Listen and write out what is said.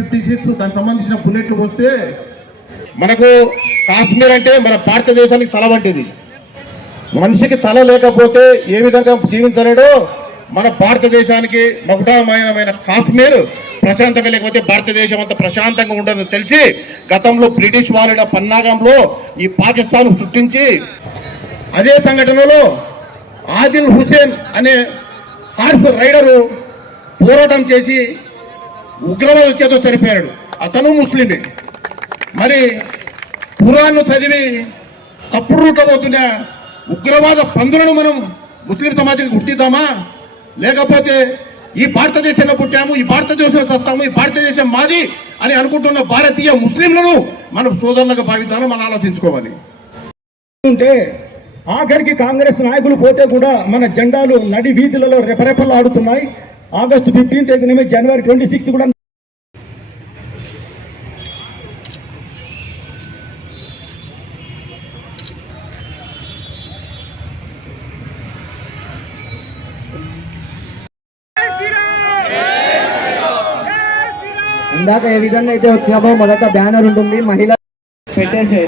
Fifty six దానికి సంబంధించిన బుల్లెట్లు వస్తే మనకు కాశ్మీర్ అంటే మన భారతదేశానికి తల వంటిది. మనిషికి తల లేకపోతే ఏ విధంగా జీవించలేడో మన భారతదేశానికి మకుటామయమైన కాశ్మీర్ ప్రశాంతంగా లేకపోతే భారతదేశం అంతా ప్రశాంతంగా ఉండదని తెలిసి గతంలో బ్రిటిష్ వారిన పన్నాగంలో ఈ పాకిస్తాన్ సృష్టించి అదే సంఘటనలో ఆదిల్ హుసేన్ అనే హార్స్ రైడరు పోరాటం చేసి ఉగ్రవాద చేతో చనిపోయాడు. అతను ముస్లిమే. మరి ఖురాన్ను చదివి తప్పుడు రూట్లో పోతున్న ఉగ్రవాద పందులను మనం ముస్లిం సమాజానికి గుర్తిద్దామా? లేకపోతే ఈ భారతదేశంలో పుట్టాము ఈ భారతదేశంలో చస్తాము ఈ భారతదేశం మాది అని అనుకుంటున్న భారతీయ ముస్లింలను మనం సోదరులుగా భావిద్దామని మనం ఆలోచించుకోవాలి. ఉంటే ఆఖరికి కాంగ్రెస్ నాయకులు పోతే కూడా మన జెండాలు నడి వీధులలో రెపరెపలాడుతున్నాయి. ఆగస్టు ఫిఫ్టీన్త్ అయితే జనవరి ట్వంటీ సిక్స్త్ కూడా ఇందాక ఏ విధంగా అయితే వచ్చినామో మొదట బ్యానర్ ఉంటుంది మహిళ పెట్టేసే